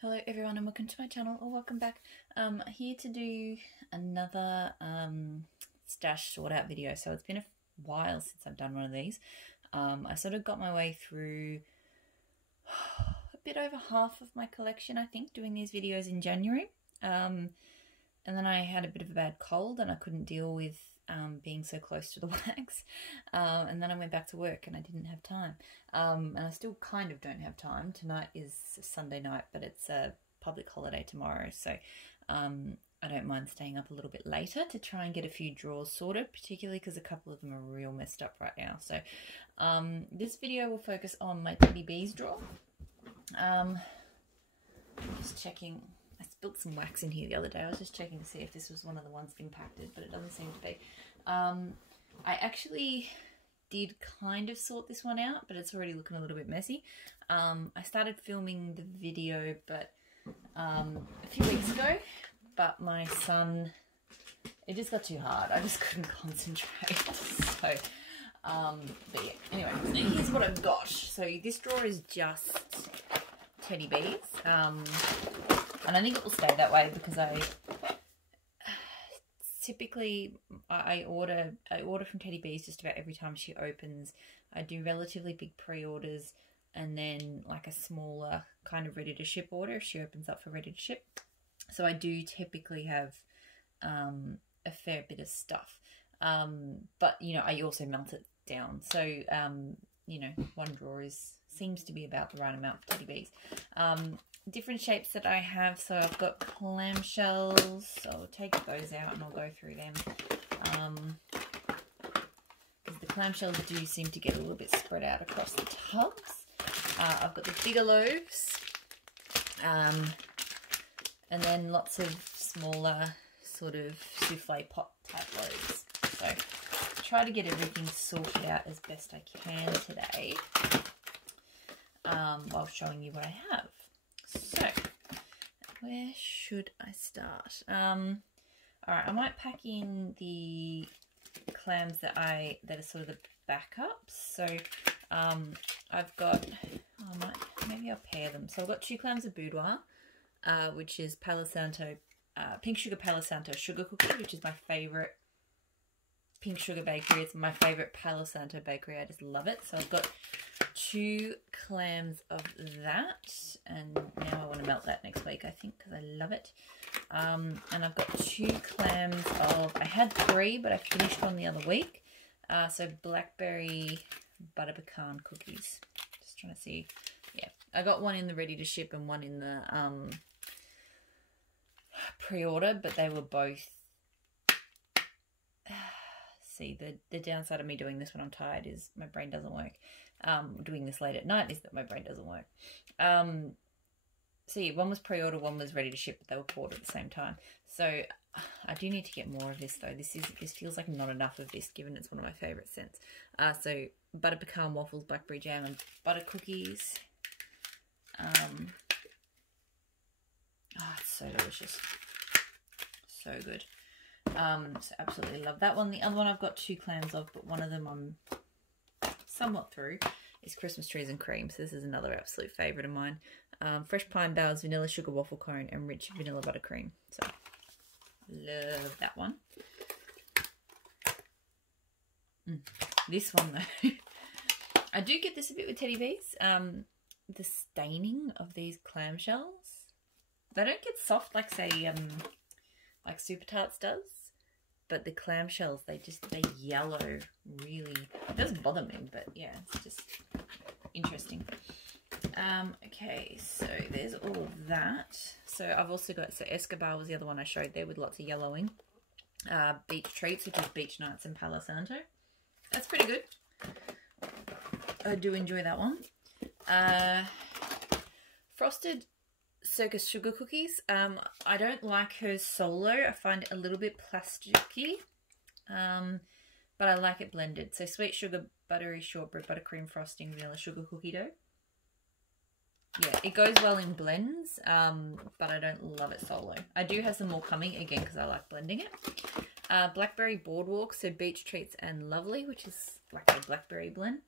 Hello everyone and welcome to my channel, or welcome back. Here to do another stash sort out video. So it's been a while since I've done one of these. I sort of got my way through a bit over half of my collection, I think, doing these videos in January. And then I had a bit of a bad cold and I couldn't deal with being so close to the wax. And then I went back to work and I didn't have time. And I still kind of don't have time. Tonight is Sunday night, but it's a public holiday tomorrow. So I don't mind staying up a little bit later to try and get a few drawers sorted, particularly because a couple of them are real messed up right now. So this video will focus on my Teddy Bees drawer. Just checking. I spilled some wax in here the other day. I was just checking to see if this was one of the ones impacted, but it doesn't seem to be. I actually did kind of sort this one out, but it's already looking a little bit messy. I started filming the video a few weeks ago, but my son, it just got too hard. I just couldn't concentrate. So, but yeah, anyway, so here's what I've got. So this drawer is just Teddy Bees. And I think it will stay that way because I typically order from Teddy Bees just about every time she opens. I do relatively big pre-orders and then like a smaller kind of ready to ship order if she opens up for ready to ship. So I do typically have a fair bit of stuff. But you know, I also melt it down. So you know, one drawer seems to be about the right amount for Teddy Bees. Different shapes that I have. So I've got clamshells. So I'll take those out and I'll go through them. Because the clamshells do seem to get a little bit spread out across the tubs. I've got the bigger loaves. And then lots of smaller sort of souffle pot type loaves. So I'll try to get everything sorted out as best I can today. While showing you what I have. So, where should I start? Alright, I might pack in the clams that are sort of the backups. So, I've got, maybe I'll pair them. So I've got 2 clams of boudoir, which is Palo Santo, Pink Sugar Palo Santo sugar cookie, which is my favourite pink sugar bakery. It's my favourite Palo Santo bakery. I just love it. So I've got 2 clams of that, and now I want to melt that next week, I think, because I love it. And I've got 2 clams of, I had 3, but I finished one the other week. So Blackberry butter pecan cookies. Just trying to see. Yeah, I got one in the ready to ship and one in the pre-order, but they were both. See, the downside of me doing this when I'm tired is my brain doesn't work. Doing this late at night is that my brain doesn't work. So yeah, one was pre-order, one was ready to ship, but they were poured at the same time. So I do need to get more of this though. This feels like not enough of this, given it's one of my favourite scents. So butter pecan waffles, blackberry jam, and butter cookies. Oh, it's so delicious. So good. So absolutely love that one. The other one I've got 2 clams of, but one of them I'm somewhat through, is Christmas trees and cream. So this is another absolute favourite of mine. Fresh pine boughs, vanilla sugar waffle cone, and rich vanilla buttercream. So love that one. This one though, I do get this a bit with Teddy Bees. The staining of these clamshells, they don't get soft like say like Super Tarts does. But the clamshells, they yellow really. It doesn't bother me, but yeah, it's just interesting. Okay, so there's all of that. So I've also got, so Escobar was the other one I showed there with lots of yellowing. Beach treats, which is beach nights and Palo Santo. That's pretty good. I do enjoy that one. Frosted Circus sugar cookies. I don't like hers solo. I find it a little bit plasticky, but I like it blended. So sweet sugar, buttery shortbread, buttercream frosting, vanilla sugar cookie dough. Yeah, it goes well in blends, but I don't love it solo. I do have some more coming, again, because I like blending it. Blackberry boardwalk, so beach treats and lovely, which is like a blackberry blend.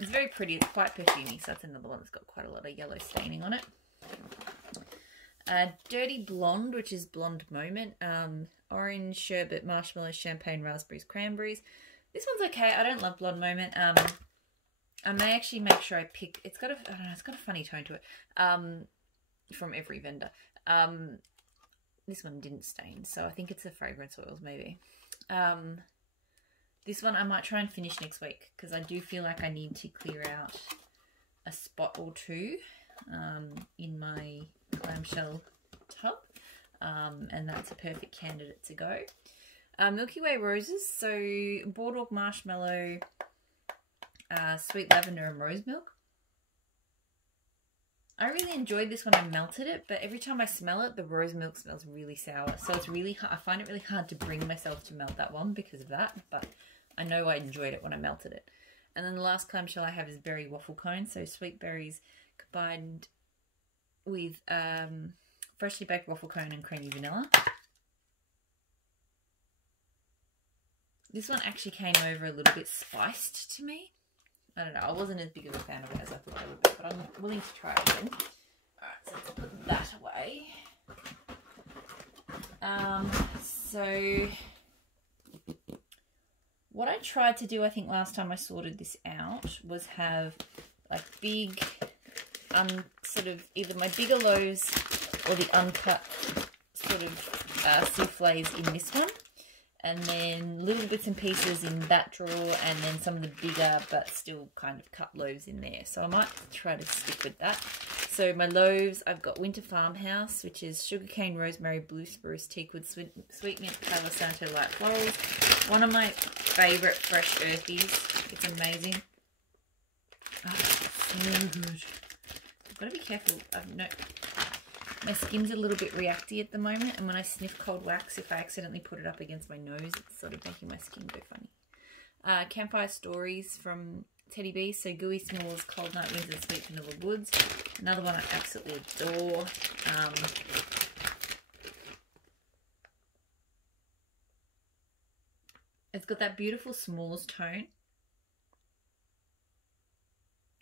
It's very pretty. It's quite perfumey, so that's another one that's got quite a lot of yellow staining on it. Dirty Blonde, which is Blonde Moment. Orange Sherbet, Marshmallow, Champagne, Raspberries, Cranberries. This one's okay. I don't love Blonde Moment. I may actually make sure I pick... It's got a, I don't know, it's got a funny tone to it. From every vendor. This one didn't stain, so I think it's the fragrance oils maybe. This one I might try and finish next week because I do feel like I need to clear out a spot or two in my clamshell tub, and that's a perfect candidate to go. Milky Way Roses, so Boardwalk Marshmallow, Sweet Lavender and Rose Milk. I really enjoyed this when I melted it, but every time I smell it, the rose milk smells really sour. So it's really hard, I find it really hard to bring myself to melt that one because of that, but I know I enjoyed it when I melted it. And then the last clamshell I have is Berry Waffle Cone, so sweet berries combined with freshly baked waffle cone and creamy vanilla. This one actually came over a little bit spiced to me. I don't know, I wasn't as big of a fan of it as I thought I would be, but I'm willing to try it again. Alright, so let's put that away. So what I tried to do, I think last time I sorted this out, was have like big, sort of either my bigger loaves or the uncut sort of souffles in this one. And then little bits and pieces in that drawer, and then some of the bigger but still kind of cut loaves in there. So I might try to stick with that. So my loaves, I've got Winter Farmhouse, which is sugarcane, rosemary, blue spruce, teakwood, sweet mint, Palo Santo, light florals. One of my favourite fresh earthies. It's amazing. Oh, so good. I've got to be careful. My skin's a little bit reacty at the moment, and when I sniff cold wax, if I accidentally put it up against my nose, it's sort of making my skin go funny. Campfire Stories from Teddy B, so Gooey S'mores, Cold Night Winds and Sweet Vanilla Woods. Another one I absolutely adore. It's got that beautiful s'mores tone.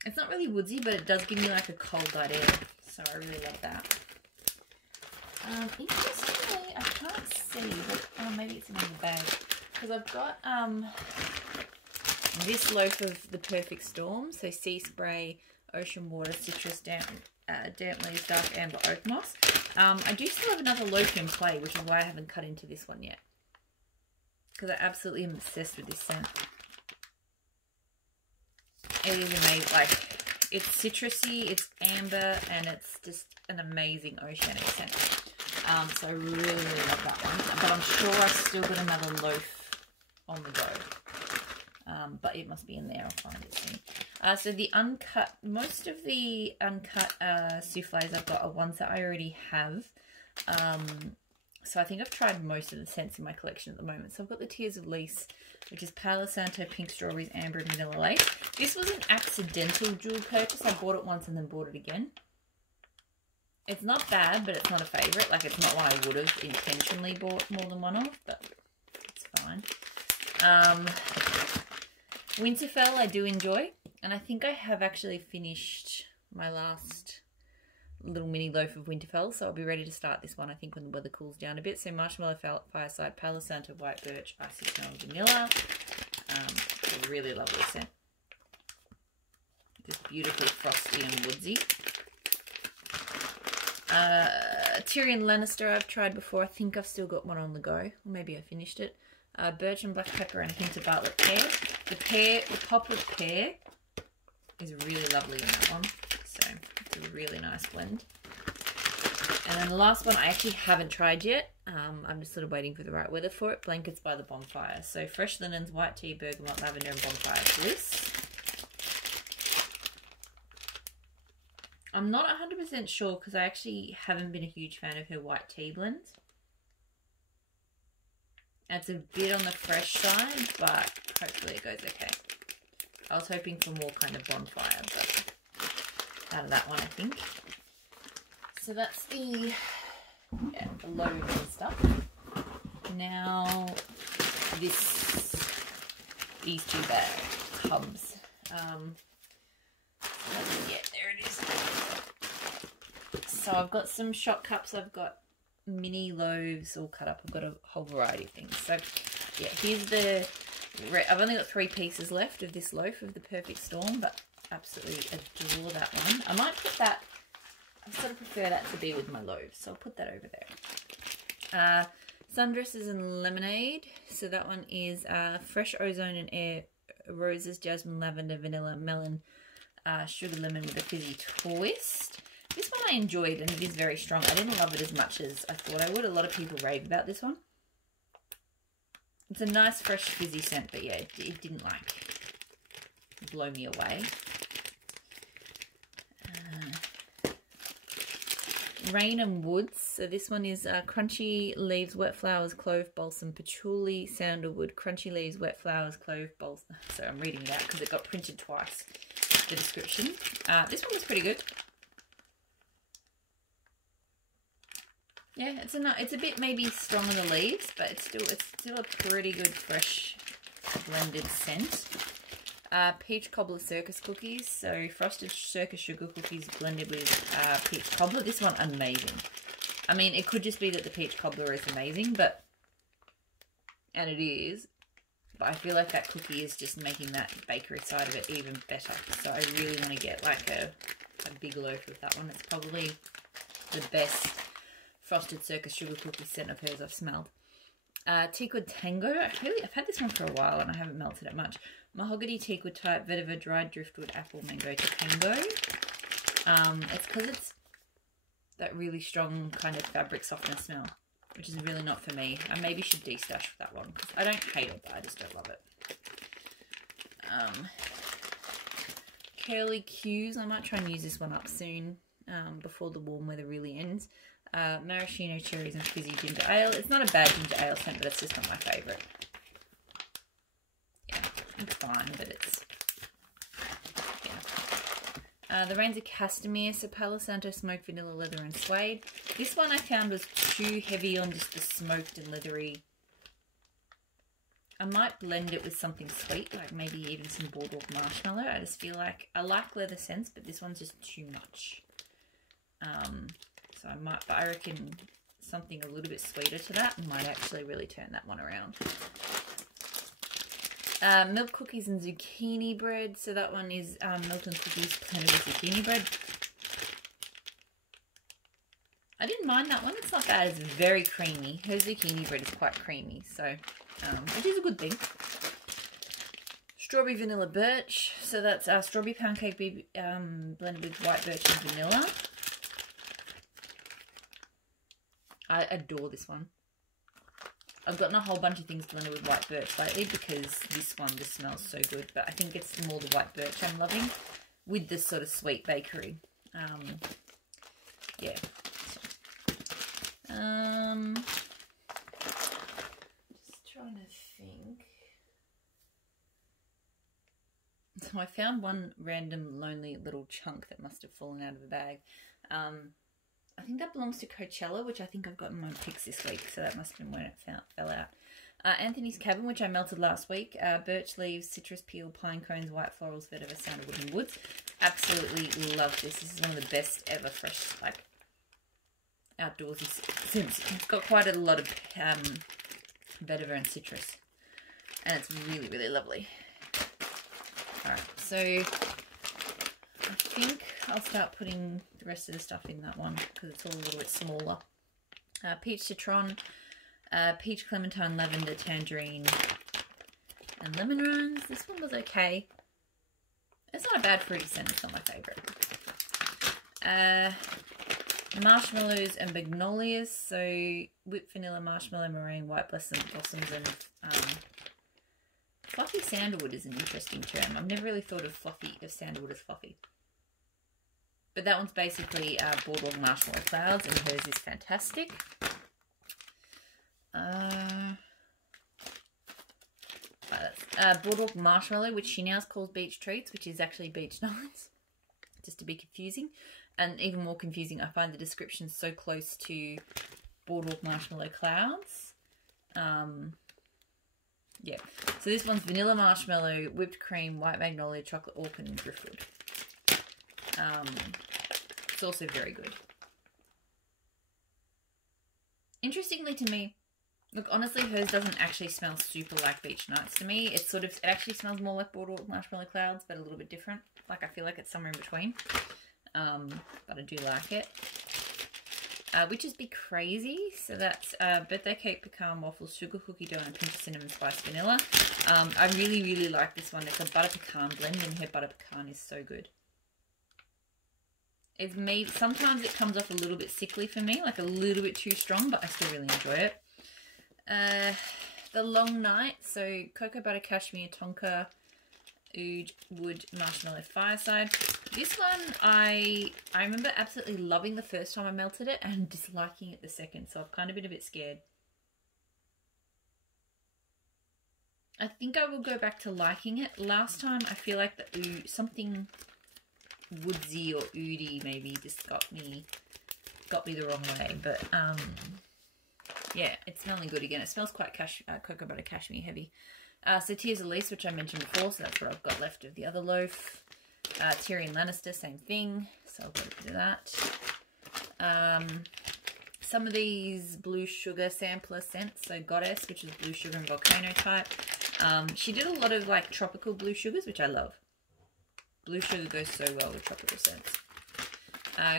It's not really woodsy, but it does give me like a cold light air, so I really love that. Interestingly, I can't see, but oh, maybe it's in the bag, because I've got this loaf of the Perfect Storm, so Sea Spray, Ocean Water, Citrus, Damp Leaves, Dark Amber, Oak Moss. I do still have another loaf in play, which is why I haven't cut into this one yet, because I absolutely am obsessed with this scent. It is amazing. Like, it's citrusy, it's amber, and it's just an amazing oceanic scent. So I really, really love that one. But I'm sure I've still got another loaf on the go. But it must be in there. I'll find it soon. So the uncut, most of the uncut souffles I've got are ones that I already have. So I think I've tried most of the scents in my collection at the moment. So I've got the Tears of Lys, which is Palo Santo, Pink Strawberries, Amber, and Vanilla Lace. This was an accidental dual purchase. I bought it once and then bought it again. It's not bad, but it's not a favourite. Like, it's not one I would have intentionally bought more than one of, but it's fine. Winterfell I do enjoy, and I think I have actually finished my last little mini loaf of Winterfell, so I'll be ready to start this one, I think, when the weather cools down a bit. So Marshmallow Fireside, Palo Santo, White Birch, Icy Snow, and Vanilla. It's a really lovely scent. Just beautiful, frosty and woodsy. Tyrion Lannister I've tried before. I think I've still got one on the go. Or maybe I finished it. Birch and black pepper and a hint of Bartlett pear. The pop of pear is really lovely in that one. So it's a really nice blend. And then the last one I actually haven't tried yet. I'm just sort of waiting for the right weather for it. Blankets by the Bonfire. So fresh linens, white tea, bergamot, lavender, and bonfire bliss. I'm not 100% sure because I actually haven't been a huge fan of her white tea blends. It's a bit on the fresh side, but hopefully it goes okay. I was hoping for more kind of bonfire, but out of that one, I think. So that's the loaves and stuff. Now, these two tubs. Yeah, there it is. So I've got some shot cups. I've got mini loaves all cut up. I've got a whole variety of things. So yeah, here's the... I've only got 3 pieces left of this loaf of the Perfect Storm, but absolutely adore that one. I might put that... I sort of prefer that to be with my loaves, so I'll put that over there. Sundresses and Lemonade. So that one is fresh ozone and air, roses, jasmine, lavender, vanilla, melon, sugar lemon with a fizzy twist. This one I enjoyed, and it is very strong. I didn't love it as much as I thought I would. A lot of people rave about this one. It's a nice fresh fizzy scent, but yeah, it didn't like blow me away. Rain and Woods. So this one is crunchy leaves, wet flowers, clove, balsam, patchouli, sandalwood, crunchy leaves, wet flowers, clove, balsam. So I'm reading it out because it got printed twice, the description. This one was pretty good. Yeah, it's a bit maybe strong on the leaves, but it's still a pretty good fresh blended scent. Peach Cobbler Circus cookies. So frosted Circus sugar cookies blended with peach cobbler. This one amazing. I mean, it could just be that the peach cobbler is amazing, and it is. But I feel like that cookie is just making that bakery side of it even better. So I really want to get like a big loaf of that one. It's probably the best frosted Circus sugar cookie scent of hers I've smelled. Teakwood Tango. I've had this one for a while and I haven't melted it much. Mahogany Teakwood type, vetiver, dried driftwood, apple, mango, tango. It's because it's that really strong kind of fabric softener smell, which is really not for me. I maybe should de-stash that one because I don't hate it, but I just don't love it. Curly Q's. I might try and use this one up soon before the warm weather really ends. Maraschino, cherries and fizzy ginger ale. It's not a bad ginger ale scent, but it's just not my favourite. Yeah, it's fine, but it's... yeah. The Rains of Castamere, so Palo Santo, smoked vanilla, leather and suede. This one I found was too heavy on just the smoked and leathery. I might blend it with something sweet, like maybe even some boardwalk marshmallow. I just feel like I like leather scents, but this one's just too much. So I might, but I reckon something a little bit sweeter to that might actually really turn that one around. Milk cookies and zucchini bread. So that one is milk and cookies blended with zucchini bread. I didn't mind that one. It's not bad. It's very creamy. Her zucchini bread is quite creamy, so which is a good thing. Strawberry vanilla birch. So that's strawberry pancake blended with white birch and vanilla. I adore this one. I've gotten a whole bunch of things blended with white birch lately because this one just smells so good. But I think it's more the white birch I'm loving with this sort of sweet bakery. Yeah. Just trying to think. So I found one random lonely little chunk that must have fallen out of the bag. I think that belongs to Coachella, which I think I've got in my picks this week, so that must have been when it fell out. Anthony's Cabin, which I melted last week. Birch leaves, citrus peel, pine cones, white florals, vetiver, sandalwood and woods. Absolutely love this. This is one of the best ever fresh, like, outdoorsy scents. It's got quite a lot of vetiver and citrus, and it's really, really lovely. Alright, so I think I'll start putting the rest of the stuff in that one because it's all a little bit smaller. Peach citron, peach clementine, lavender, tangerine, and lemon rinds. This one was okay. It's not a bad fruity scent. It's not my favourite. Marshmallows and Magnolias. So whipped vanilla, marshmallow, meringue, white blossoms, and fluffy sandalwood is an interesting term. I've never really thought of sandalwood as fluffy. But that one's basically boardwalk marshmallow clouds, and hers is fantastic. Boardwalk marshmallow, which she now calls beach treats, which is actually beach nights, just to be confusing. And even more confusing, I find the description so close to boardwalk marshmallow clouds. Yeah, so this one's vanilla marshmallow, whipped cream, white magnolia, chocolate orchid, and driftwood. It's also very good. Interestingly to me, look, honestly, hers doesn't actually smell super like Beach Nights to me. It's sort of, it actually smells more like Boardwalk Marshmallow Clouds, but a little bit different. Like, I feel like it's somewhere in between. But I do like it. Witches Be Crazy. So that's birthday cake, pecan, waffles, sugar cookie dough, and a pinch of cinnamon spice vanilla. I really, really like this one. It's a butter pecan blend, and her butter pecan is so good. It's made, sometimes it comes off a little bit sickly for me, like a little bit too strong, but I still really enjoy it. The Long Night, so cocoa butter cashmere tonka oud wood marshmallow fireside. This one I remember absolutely loving the first time I melted it and disliking it the second, so I've kind of been a bit scared. I think I will go back to liking it. Last time I feel like the oud, something woodsy or oudy maybe just got me the wrong way, but yeah, it's smelling good again. It smells quite cocoa butter cashmere heavy. So Tears Elise, which I mentioned before, so that's what I've got left of the other loaf. Tyrion Lannister, same thing, so I'll go do that. Some of these blue sugar sampler scents, so Goddess, which is blue sugar and volcano type. She did a lot of like tropical blue sugars, which I love. Blue sugar goes so well with tropical scents.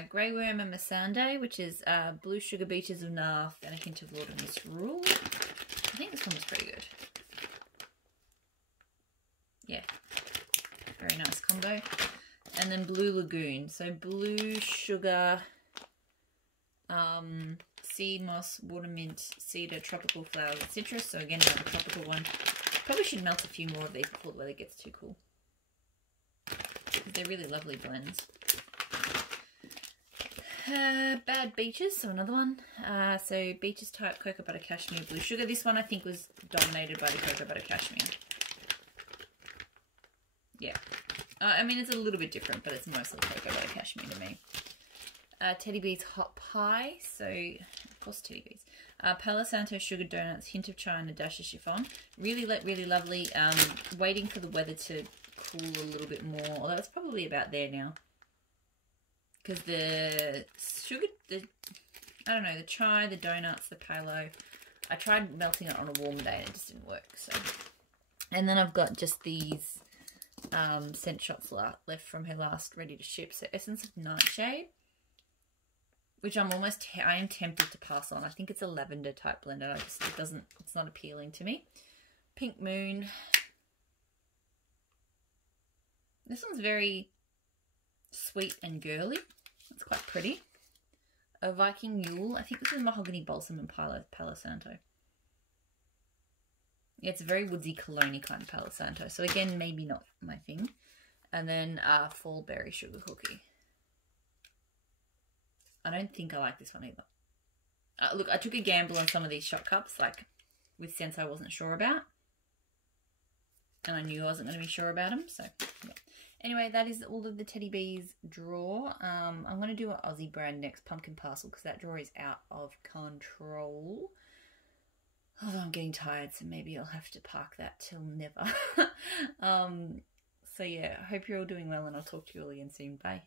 Grey Worm and Masande, which is blue sugar, beaches of Narth, and a hint of Lord of Misrule. I think this one was pretty good. Yeah, very nice combo. And then Blue Lagoon, so blue sugar, sea moss, water mint, cedar, tropical flowers, and citrus. So again, another tropical one. Probably should melt a few more of these before the weather gets too cool. They're really lovely blends. Bad Beaches, so another one. So Beaches type cocoa butter cashmere blue sugar. This one I think was dominated by the cocoa butter cashmere. Yeah. I mean, it's a little bit different, but it's mostly cocoa butter cashmere to me. Teddy Bees Hot Pie. So, of course, Teddy Bees. Palo Santo Sugar Donuts, hint of chai and a dash of chiffon. Really lovely. Waiting for the weather to cool a little bit more, although it's probably about there now. Because the sugar, I don't know, the chai, the donuts, the palo, I tried melting it on a warm day and it just didn't work. So, and then I've got just these scent shots left from her last ready to ship. So Essence of Nightshade, which I am tempted to pass on. I think it's a lavender type blender. It's not appealing to me. Pink Moon. This one's very sweet and girly. It's quite pretty. A Viking Yule. I think this is Mahogany Balsam and Palo Santo. Yeah, it's a very woodsy, cologne-y kind of Palo Santo. So again, maybe not my thing. And then Fall Berry Sugar Cookie. I don't think I like this one either. Look, I took a gamble on some of these shot cups, like with scents I wasn't sure about. And I knew I wasn't going to be sure about them, so yeah. Anyway, that is all of the Teddy Bees drawer. I'm going to do an Aussie brand next, Pumpkin Parcel, because that drawer is out of control. Although I'm getting tired, so maybe I'll have to park that till never. So yeah, I hope you're all doing well, and I'll talk to you all again soon. Bye.